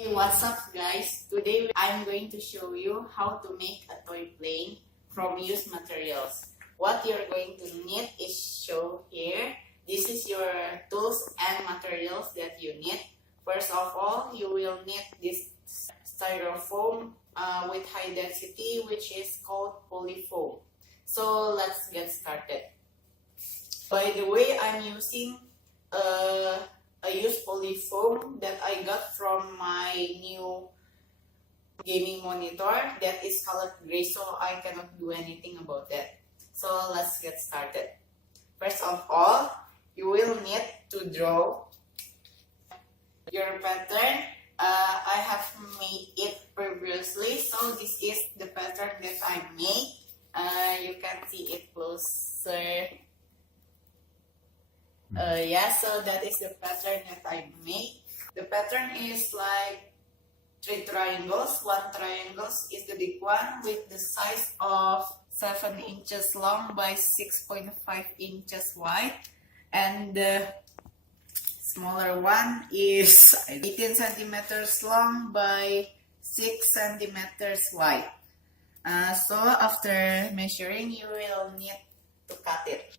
Hey, what's up guys? Today I'm going to show you how to make a toy plane from used materials. What you're going to need is shown here. This is your tools and materials that you need. First of all, you will need this styrofoam with high density, which is called polyfoam. So let's get started. By the way, I'm using a used polyfoam that I got from my new gaming monitor that is colored gray, so I cannot do anything about that. So let's get started. First of all, you will need to draw your pattern. I have made it previously, so this is the pattern that I made. You can see it closer. So that is the pattern that I made. The pattern is like 3 triangles. One triangle is the big one with the size of 7 inches long by 6.5 inches wide, and the smaller one is 18 centimeters long by 6 centimeters wide. So after measuring, you will need to cut it.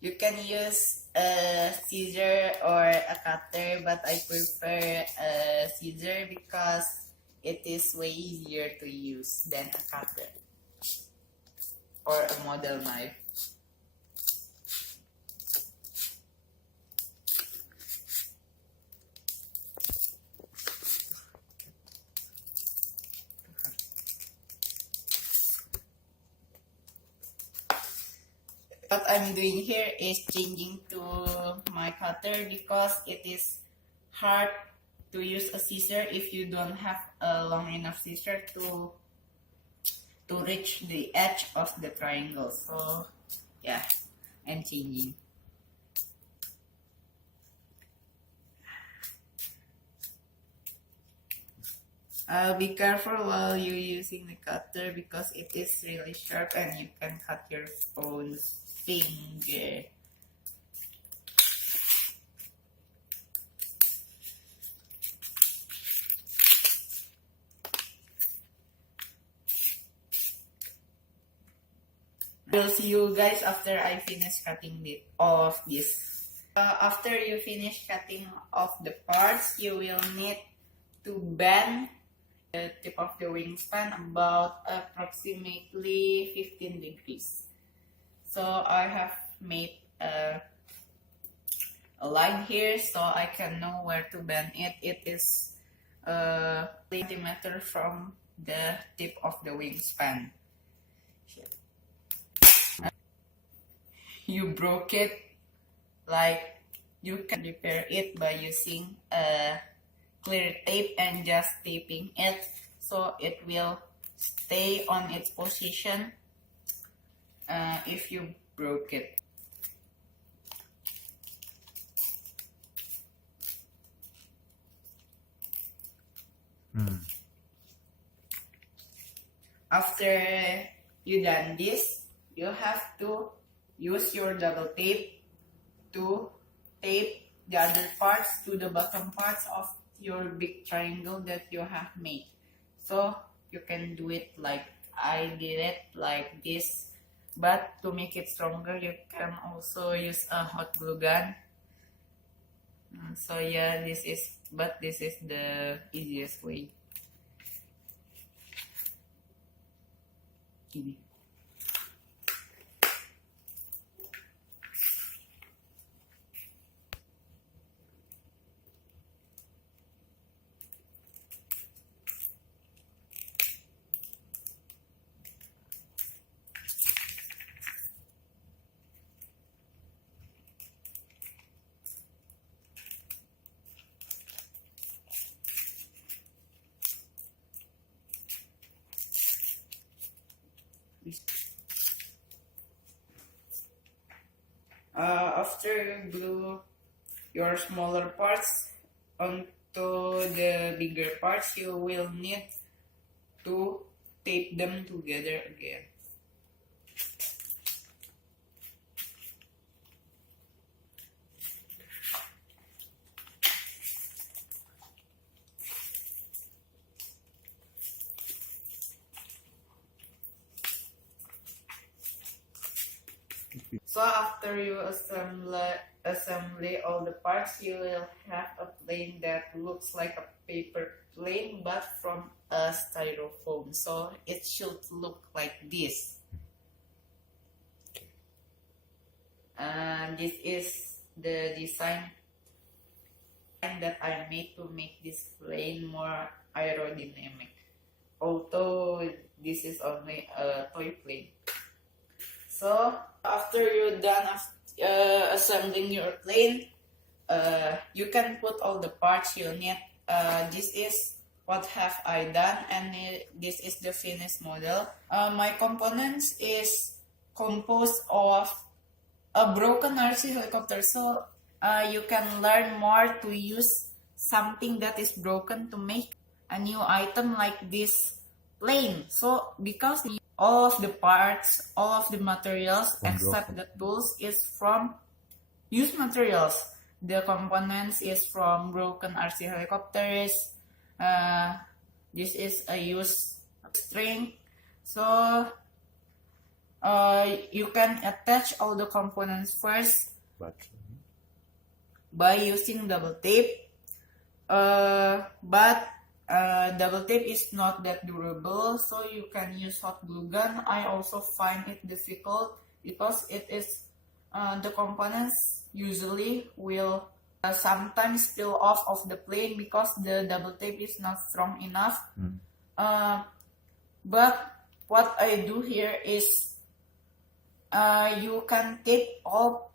You can use a scissor or a cutter, but I prefer a scissor because it is way easier to use than a cutter or a model knife. What I'm doing here is changing to my cutter because it is hard to use a scissor if you don't have a long enough scissor to reach the edge of the triangle. So yeah, I'm changing. Be careful while you're using the cutter because it is really sharp and you can cut your own finger. I'll see you guys after I finish cutting all of this. After you finish cutting off the parts, you will need to bend the tip of the wingspan about approximately 15 degrees. So I have made a line here so I can know where to bend it. It is a centimeter from the tip of the wingspan. You broke it, like you can repair it by using a clear tape and just taping it so it will stay on its position if you broke it. After you done this, you have to use your double tape to tape the other parts to the bottom parts of your big triangle that you have made. So you can do it like I did it, like this. But to make it stronger, you can also use a hot glue gun. So yeah, this is the easiest way. After you glue your smaller parts onto the bigger parts, you will need to tape them together again. So after you assembly all the parts, you will have a plane that looks like a paper plane but from a styrofoam. So it should look like this. And this is the design that I made to make this plane more aerodynamic. Although this is only a toy plane. So after you're done assembling your plane, you can put all the parts you need. This is what have I done, and this is the finished model. My components is composed of a broken RC helicopter. So you can learn more to use something that is broken to make a new item like this plane. So because all of the parts, all of the materials except the tools is from used materials. The components is from broken RC helicopters. This is a used string. So you can attach all the components first by using double tape. But double tape is not that durable, so you can use hot glue gun. I also find it difficult because it is the components usually will sometimes peel off of the plane because the double tape is not strong enough. But what I do here is you can tape all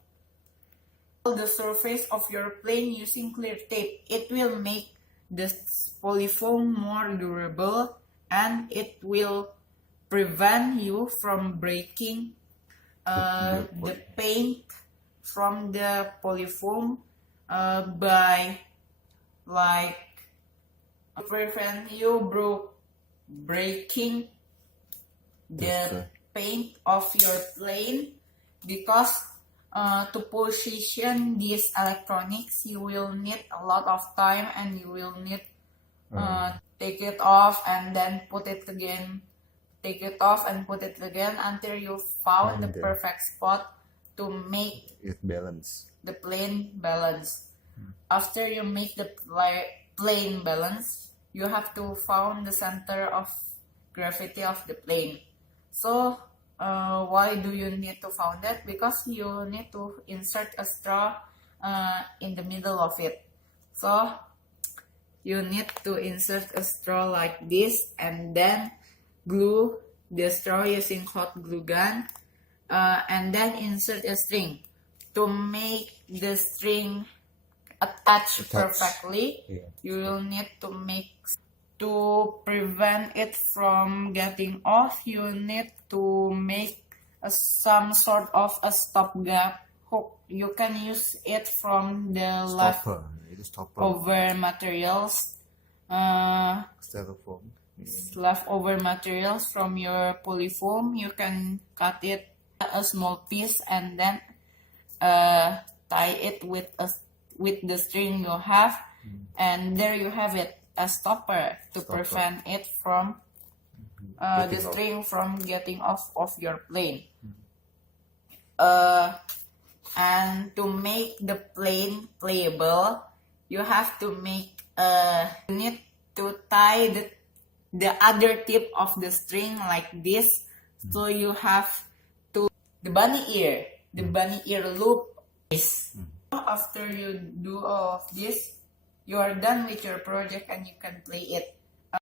the surface of your plane using clear tape. It will make the polyfoam more durable, and it will prevent you from breaking the paint from the polyfoam by prevent you breaking the paint of your plane, because to position these electronics you will need a lot of time, and you will need take it off and then put it again, take it off and put it again until you found the perfect spot to make it balance. The plane balance. After you make the plane balance, you have to find the center of gravity of the plane. So why do you need to find that? Because you need to insert a straw in the middle of it. So you need to insert a straw like this and then glue the straw using hot glue gun, and then insert a string to make the string attach perfectly. You will need to prevent it from getting off. You need to make some sort of a stopgap hook. You can use it from the leftover materials. Styrofoam. Leftover materials from your polyfoam. You can cut it a small piece and then tie it with the string you have, and there you have it, a stopper to prevent it from the string from getting off of your plane. And to make the plane playable, you have to you need to tie the other tip of the string like this. So you have the bunny ear loop is. After you do all of this, you are done with your project and you can play it.